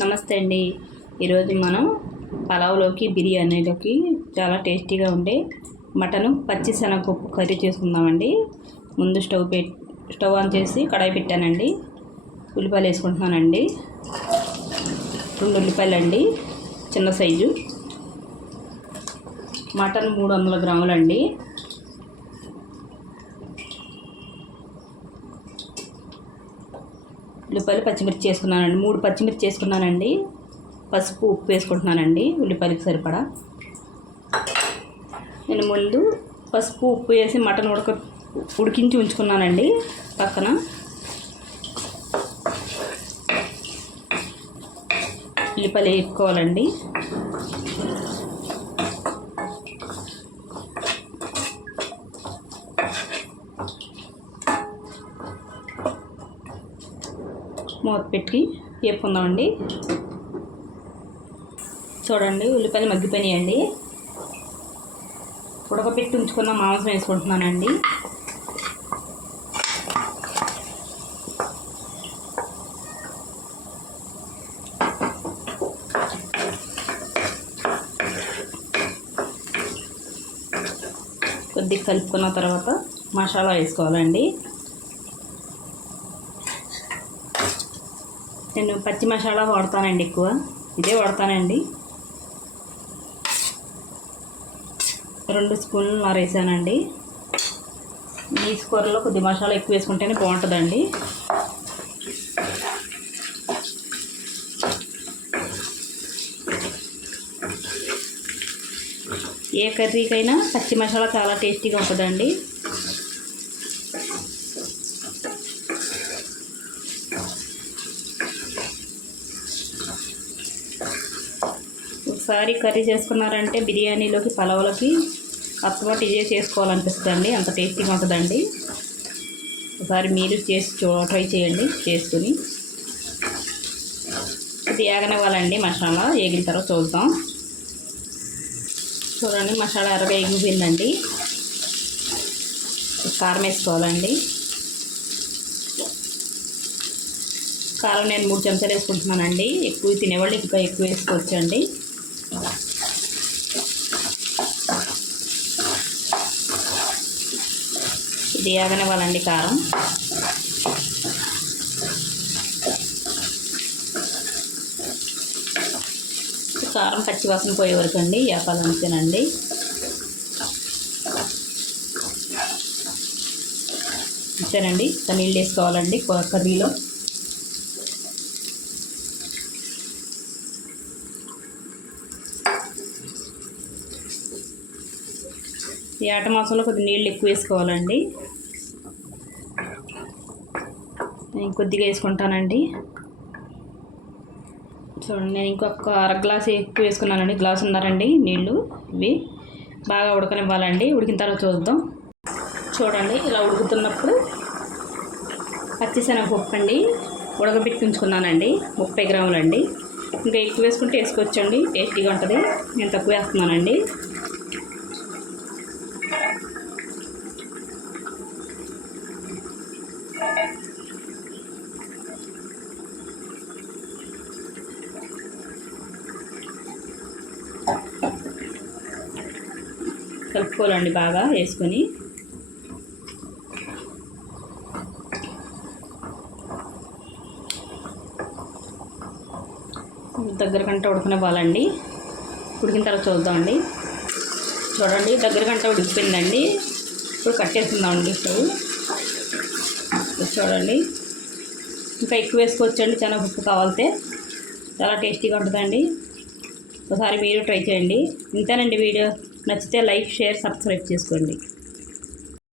నమస్తే అండి. ఈరోజు మనం పలావ్లోకి బిర్యానీలోకి చాలా టేస్టీగా ఉండే మటను పచ్చి శనగపప్పు కర్రీ చేసుకుందామండి. ముందు స్టవ్ ఆన్ చేసి కడాయి పెట్టానండి. ఉల్లిపాయలు వేసుకుంటున్నానండి. 2 ఉల్లిపాయలండి, చిన్న సైజు. మటన్ 300 గ్రాములండి. ఉల్లిపాయలు పచ్చిమిర్చి వేసుకున్నానండి. 3 పచ్చిమిర్చి వేసుకున్నానండి. పసుపు ఉప్పు వేసుకుంటున్నానండి ఉల్లిపాయలకి సరిపడా. నేను ముందు పసుపు ఉప్పు వేసి మటన్ ఉడికించి ఉంచుకున్నానండి పక్కన. ఉల్లిపాయలు వేసుకోవాలండి. మూత పెట్టి వేపుకుందామండి. చూడండి, ఉల్లిపాయలు మగ్గిపోయినాయండి. ఉడకపెట్టి ఉంచుకున్న మాంసం వేసుకుంటున్నానండి. కొద్దిగా కలుపుకున్న తర్వాత మసాలా వేసుకోవాలండి. నేను పచ్చి మసాలా వాడతానండి, ఎక్కువ ఇదే వాడతానండి. 2 స్పూన్లు వేసానండి. ఈ కూరలో కొద్ది మసాలా ఎక్కువ వేసుకుంటేనే బాగుంటుందండి. ఏ కర్రీకైనా పచ్చి మసాలా చాలా టేస్టీగా ఉంటుందండి. ఒకసారి కర్రీ చేసుకున్నారంటే బిర్యానీలోకి పలావులకి అత్తమాట ఇదే చేసుకోవాలనిపిస్తుందండి. అంత టేస్టీగా ఉంటుందండి. ఒకసారి మీరు ట్రై చేయండి చేసుకుని. ఇది ఏగనివ్వాలండి. మసాలా ఏగిన తర్వాత చూద్దాం. చూడండి, మసాలా ఎర్రగా ఎగిపోయిందండి. కారం వేసుకోవాలండి. కారం నేను 3 చెంచాలు వేసుకుంటున్నానండి. ఎక్కువ తినేవాళ్ళు ఇంకా ఎక్కువ వేసుకోవచ్చండి. ఇది ఏగనివ్వాలండి కారం. కారం పచ్చివాసన పోయే వరకు అండి వేపాలంతేనండి. అంతేనండి. నీళ్ళు వేసుకోవాలండి కర్రీలో. ఈ ఆట మాసంలో కొద్దిగా నీళ్ళు ఎక్కువ వేసుకోవాలండి. నేను కొద్దిగా వేసుకుంటానండి. చూడండి, నేను ఇంకొక అర గ్లాసు ఎక్కువ వేసుకున్నానండి. గ్లాసు ఉన్నారండి నీళ్ళు. ఇవి బాగా ఉడకనివ్వాలండి. ఉడికిన తర్వాత చూద్దాం. చూడండి, ఇలా ఉడుకుతున్నప్పుడు పచ్చిశనగపప్పు అండి ఉడకబెట్టి ఉంచుకున్నానండి. 30 గ్రాములండి. ఇంకా ఎక్కువ వేసుకుంటే వేసుకోవచ్చండి, టేస్టీగా ఉంటుంది. నేను తక్కువ వేస్తున్నానండి. కలుపుకోవాలండి బాగా వేసుకొని. దగ్గర గంట ఉడకనివ్వాలండి. ఉడికిన తర్వాత చూద్దామండి. చూడండి, దగ్గర గంట ఉడికిపోయిందండి. ఇప్పుడు కట్టేసుకుందామండి స్టవ్. చూడండి, ఇంకా ఎక్కువ వేసుకోవచ్చండి. శనగపప్పు కావాలితే చాలా టేస్టీగా ఉంటుందండి. ఒకసారి మీరు ట్రై చేయండి. ఇంతేనండి వీడియో. నచ్చితే లైక్, షేర్, సబ్స్క్రైబ్ చేసుకోండి.